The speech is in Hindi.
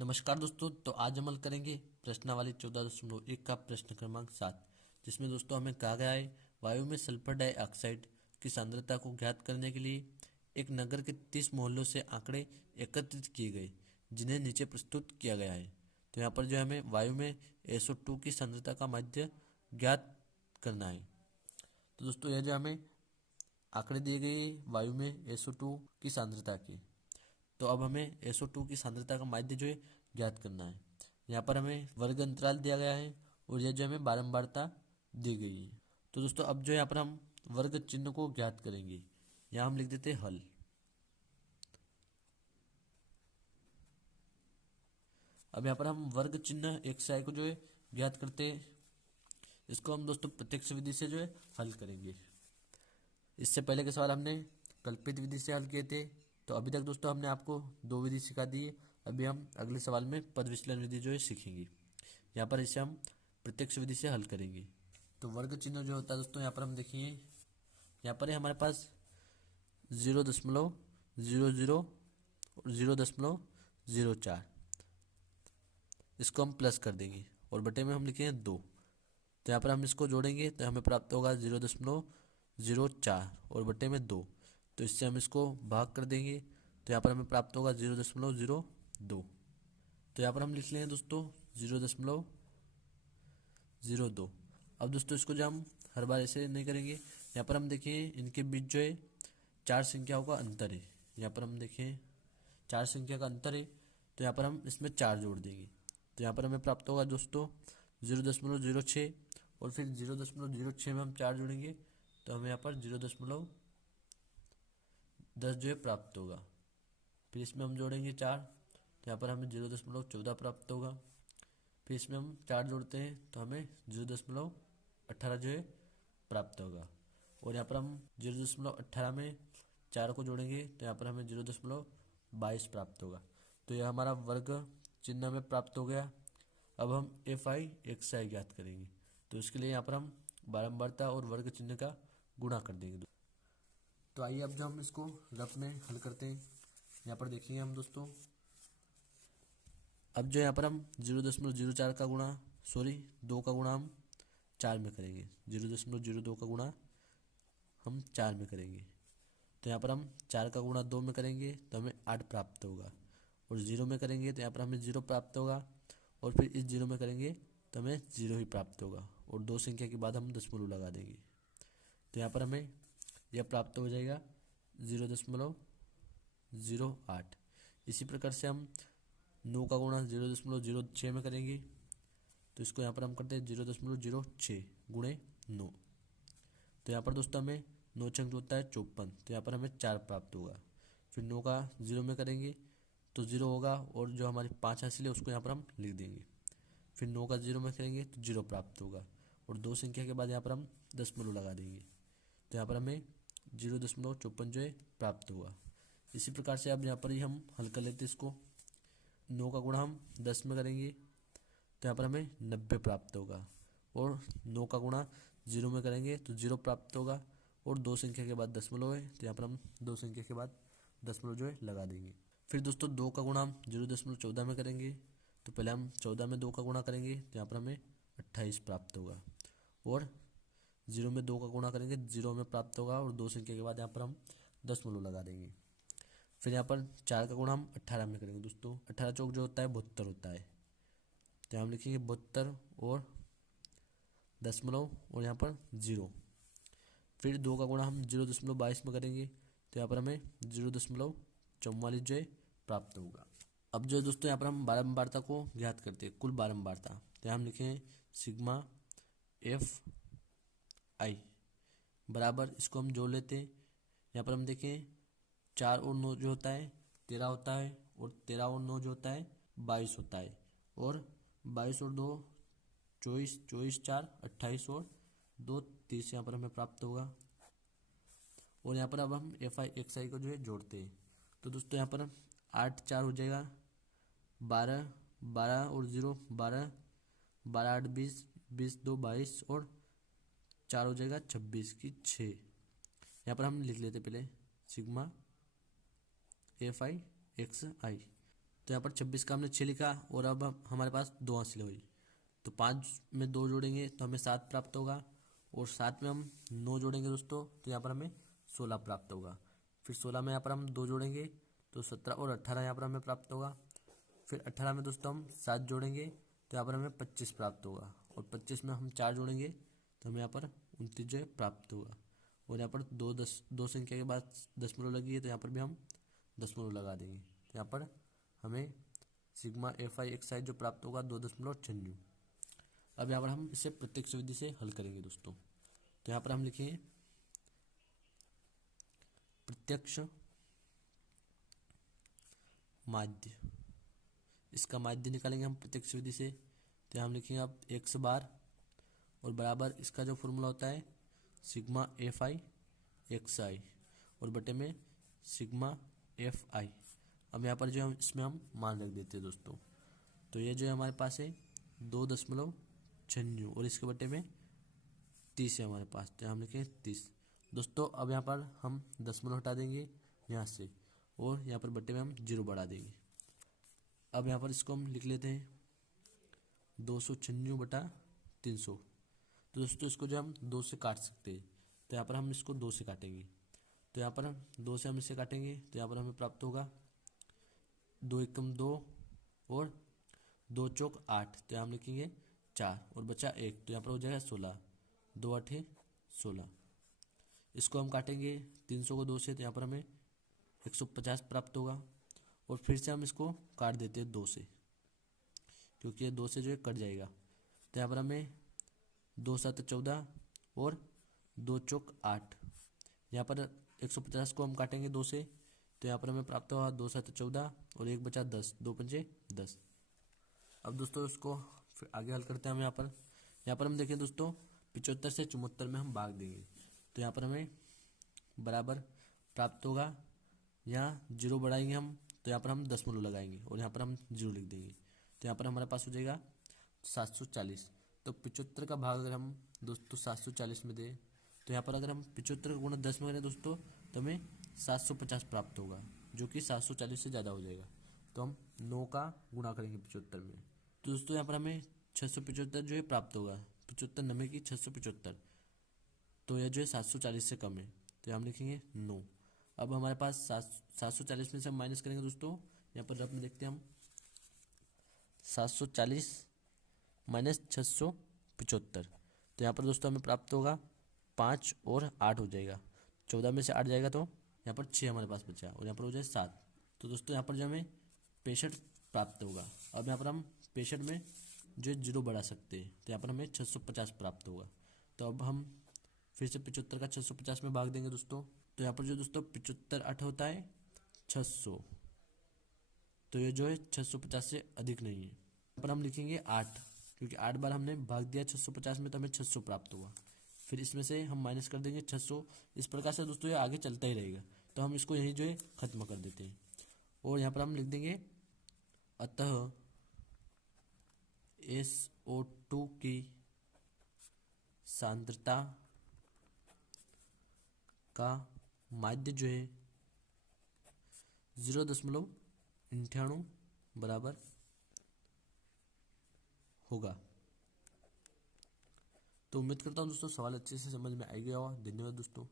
नमस्कार दोस्तों। तो आज हम हल करेंगे प्रश्नावली 14.1 का प्रश्न क्रमांक 7, जिसमें दोस्तों हमें कहा गया है वायु में सल्फर डाइऑक्साइड की सांद्रता को ज्ञात करने के लिए एक नगर के 30 मोहल्लों से आंकड़े एकत्रित किए गए, जिन्हें नीचे प्रस्तुत किया गया है। तो यहाँ पर जो हमें वायु में SO2 की सांद्रता का माध्य ज्ञात करना है। तो दोस्तों यह जो हमें आंकड़े दिए गए वायु में SO2 की सांद्रता की, तो अब हमें SO2 की सांद्रता का माध्य जो है ज्ञात करना है। यहाँ पर हमें वर्ग अंतराल दिया गया है और यह जो हमें बारंबारता दी गई है। तो दोस्तों अब जो यहाँ पर हम वर्ग चिन्ह को ज्ञात करेंगे, यहाँ हम लिख देते हैं हल। अब यहाँ पर हम वर्ग चिन्ह एक से को जो है ज्ञात करते हैं। इसको हम दोस्तों प्रत्यक्ष विधि से जो है हल करेंगे। इससे पहले के सवाल हमने कल्पित विधि से हल किए थे। तो अभी तक दोस्तों हमने आपको दो विधि सिखा दी है। अभी हम अगले सवाल में पद विचलन विधि जो है सीखेंगे। यहाँ पर इसे हम प्रत्यक्ष विधि से हल करेंगे। तो वर्ग चिन्ह जो होता है दोस्तों, यहाँ पर हम देखिए, यहाँ पर है हमारे पास 0.00 और 0.04, इसको हम प्लस कर देंगे और बटे में हम लिखेंगे 2। तो यहाँ पर हम इसको जोड़ेंगे तो हमें प्राप्त होगा 0.04 और बटे में 2। तो इससे हम इसको भाग कर देंगे तो यहाँ पर हमें प्राप्त होगा 0.02। तो यहाँ पर हम लिख लेंगे दोस्तों 0.02। अब दोस्तों इसको जो हम हर बार ऐसे नहीं करेंगे, यहाँ पर हम देखें इनके बीच जो है 4 संख्याओं का अंतर है। यहाँ पर हम देखें 4 संख्या का अंतर है, तो यहाँ पर हम इसमें 4 जोड़ देंगे। तो यहाँ पर हमें प्राप्त होगा दोस्तों 0.06 और फिर 0.06 में हम 4 जोड़ेंगे तो हमें यहाँ पर 0.10 जो है प्राप्त होगा। फिर इसमें हम जोड़ेंगे 4 तो यहाँ पर हमें 0.14 प्राप्त होगा। फिर इसमें हम 4 जोड़ते हैं तो हमें 0.18 जो है प्राप्त होगा। और यहाँ पर हम 0.18 में 4 को जोड़ेंगे तो यहाँ पर हमें 0.22 प्राप्त होगा। तो यह हमारा वर्ग चिन्ह हमें प्राप्त हो गया। अब हम FI XI ज्ञात करेंगे। तो इसके लिए यहाँ पर हम बारंबारता और वर्ग चिन्ह का गुणा कर देंगे। तो आइए अब जो हम इसको रफ में हल करते हैं। यहाँ पर देखेंगे हम दोस्तों, अब जो यहाँ पर हम 0.04 का गुणा 2 का गुणा हम 4 में करेंगे। 0.02 का गुणा हम 4 में करेंगे तो यहाँ पर हम 4 का गुणा 2 में करेंगे तो हमें 8 प्राप्त होगा। और 0 में करेंगे तो यहाँ पर हमें 0 प्राप्त होगा और फिर इस 0 में करेंगे तो हमें 0 ही प्राप्त होगा और 2 संख्या के बाद हम दशमलव लगा देंगे। तो यहाँ पर हमें यह प्राप्त हो जाएगा 0.08। इसी प्रकार से हम 9 का गुणा 0.06 में करेंगे तो इसको यहाँ पर हम करते हैं 0.06 गुणे 9। तो यहाँ पर दोस्तों हमें 9 छंग होता है 54, तो यहाँ पर हमें 4 प्राप्त होगा। फिर 9 का 0 में करेंगे तो 0 होगा और जो हमारी 5 हासिल है उसको यहाँ पर हम लिख देंगे। फिर 9 का 0 में करेंगे तो 0 प्राप्त होगा और 2 संख्या के बाद यहाँ पर हम दशमलव लगा देंगे तो यहाँ पर हमें 0.54 जो है प्राप्त हुआ। इसी प्रकार से अब यहाँ पर ही हम हल कर लेते इसको। 9 का गुणा हम 10 में करेंगे तो यहाँ पर हमें 90 प्राप्त होगा और 9 का गुणा 0 में करेंगे तो 0 प्राप्त होगा और 2 संख्या के बाद दशमलव है तो यहाँ पर हम 2 संख्या के बाद दशमलव जो है लगा देंगे। फिर दोस्तों 2 का गुणा हम 0.14 में करेंगे तो पहले हम 14 में 2 का गुणा करेंगे तो यहाँ पर हमें 28 प्राप्त होगा और 0 में 2 का गुणा करेंगे 0 में प्राप्त होगा और 2 संख्या के बाद यहाँ पर हम दशमलव लगा देंगे। फिर यहाँ पर 4 का गुणा हम 18 में करेंगे दोस्तों। 18 चौक जो होता है 72 होता है तो हम लिखेंगे 72 और दशमलव और यहाँ पर 0। फिर 2 का गुणा हम 0.22 में करेंगे तो यहाँ पर हमें 0.44 जो है प्राप्त होगा। अब जो है दोस्तों यहाँ पर हम बारंबारता को ज्ञात करते हैं, कुल बारंबारता। तो यहाँ हम लिखें सिग्मा FI बराबर, इसको हम जोड़ लेते हैं। यहाँ पर हम देखें 4 और 9 जो होता है 13 होता है और 13 और 9 जो होता है 22 होता है और 22 और 2 24, 24 4 28 और 2 30 यहाँ पर हमें प्राप्त होगा। और यहाँ पर अब हम FI XI को जो है जोड़ते हैं तो दोस्तों यहाँ पर 8 4 हो जाएगा 12, 12 और 0 12, 12 8 20, 20 2 22 और 4 हो जाएगा 26 की 6। यहाँ पर हम लिख लेते पहले सिग्मा FI XI। तो तो यहाँ पर 26 का हमने 6 लिखा और अब हमारे पास 2 हासिल हुई, तो 5 में 2 जोड़ेंगे तो हमें 7 प्राप्त होगा, और 7 में हम 9 जोड़ेंगे दोस्तों तो यहाँ पर हमें 16 प्राप्त होगा। फिर 16 में यहाँ पर हम 2 जोड़ेंगे तो 17 और 18 यहाँ पर हमें प्राप्त होगा। फिर 18 में दोस्तों हम 7 जोड़ेंगे तो यहाँ पर हमें 25 प्राप्त होगा, और 25 में हम 4 जोड़ेंगे तो हमें यहाँ पर 29 जो है प्राप्त होगा। और यहाँ पर दो संख्या के बाद दशमलव लगी है तो यहाँ पर भी हम दशमलव लगा देंगे, तो यहाँ पर हमें सिग्मा FI XI जो प्राप्त होगा 2.96। अब यहाँ पर हम इसे प्रत्यक्ष विधि से हल करेंगे दोस्तों। तो यहाँ पर हम लिखेंगे प्रत्यक्ष माध्य, इसका माध्य निकालेंगे हम प्रत्यक्ष विधि से। तो यहाँ हम लिखेंगे अब x बार और बराबर इसका जो फॉर्मूला होता है सिग्मा FI XI और बटे में सिग्मा FI। अब यहाँ पर जो हम इसमें हम मान रख देते हैं दोस्तों। तो ये जो है हमारे पास है 2.96 और इसके बटे में 30 है हमारे पास, तो हम लिखेंगे 30 दोस्तों। अब यहाँ पर हम दशमलव हटा देंगे यहाँ से और यहाँ पर बटे में हम 0 बढ़ा देंगे। अब यहाँ पर इसको हम लिख लेते हैं 296/300। तो दोस्तों इसको जो हम 2 से काट सकते हैं, तो यहाँ पर हम इसको 2 से काटेंगे। तो यहाँ पर हम 2 से हम इसे काटेंगे तो यहाँ पर हमें प्राप्त होगा 2 एकम 2 और 2 चौक 8, तो यहाँ हम लिखेंगे 4 और बचा 1, तो यहाँ पर हो जाएगा 16, 2 8 16। इसको हम काटेंगे 300 को 2 से, तो यहाँ पर हमें 150 प्राप्त होगा। और फिर से हम इसको काट देते हैं 2 से, क्योंकि ये 2 से जो है कट जाएगा। तो यहाँ पर हमें 2 7 14 और 2 चौक 8, यहाँ पर 150 को हम काटेंगे 2 से, तो यहाँ पर हमें प्राप्त होगा 2 7 14 और 1 बचा 10, 2 पंचे 10। अब दोस्तों इसको फिर आगे हल करते हैं हम। यहाँ पर हम देखें दोस्तों 75 से 74 में हम भाग देंगे, तो यहाँ पर हमें बराबर प्राप्त होगा। यहाँ 0 बढ़ाएंगे हम तो यहाँ पर हम दशमलव लगाएंगे और यहाँ पर हम 0 लिख देंगे, तो यहाँ पर हमारे पास हो जाएगा 740। तो 75 का भाग अगर हम दोस्तों 740 में दें तो यहाँ पर अगर हम 75 का गुणा 10 में करें दोस्तों तो हमें 750 प्राप्त होगा, जो कि 740 से ज़्यादा हो जाएगा। तो हम 9 का गुणा करेंगे 75 में, तो दोस्तों यहाँ पर हमें 675 जो है प्राप्त होगा। 75 नब्बे की 675, तो यह जो है 740 से कम है, तो हम लिखेंगे 9। अब हमारे पास 740 में से हम माइनस करेंगे दोस्तों। यहाँ पर रफ में देखते हैं हम 740 माइनस 675, तो यहाँ पर दोस्तों हमें प्राप्त होगा 5 और 8 हो जाएगा। 14 में से 8 जाएगा तो यहाँ पर 6 हमारे पास बचा और यहाँ पर हो जाए 7। तो दोस्तों यहाँ पर जो हमें 65 प्राप्त होगा। अब यहाँ पर हम 65 में जो 0 बढ़ा सकते हैं, तो यहाँ पर हमें 650 प्राप्त होगा। तो अब हम फिर से 75 का 650 में भाग देंगे दोस्तों। तो यहाँ पर जो दोस्तों 75 8 होता है 600, तो ये जो है 650 से अधिक नहीं है। यहाँ पर हम लिखेंगे 8, क्योंकि 8 बार हमने भाग दिया 650 में तो हमें 600 प्राप्त हुआ। फिर इसमें से हम माइनस कर देंगे 600। इस प्रकार से दोस्तों ये आगे चलता ही रहेगा, तो हम इसको यहीं जो है खत्म कर देते हैं। और यहाँ पर हम लिख देंगे अतः SO2 की सांद्रता का माध्य जो है 0.98 बराबर होगा। तो उम्मीद करता हूँ दोस्तों सवाल अच्छे से समझ में आ गया होगा। धन्यवाद दोस्तों।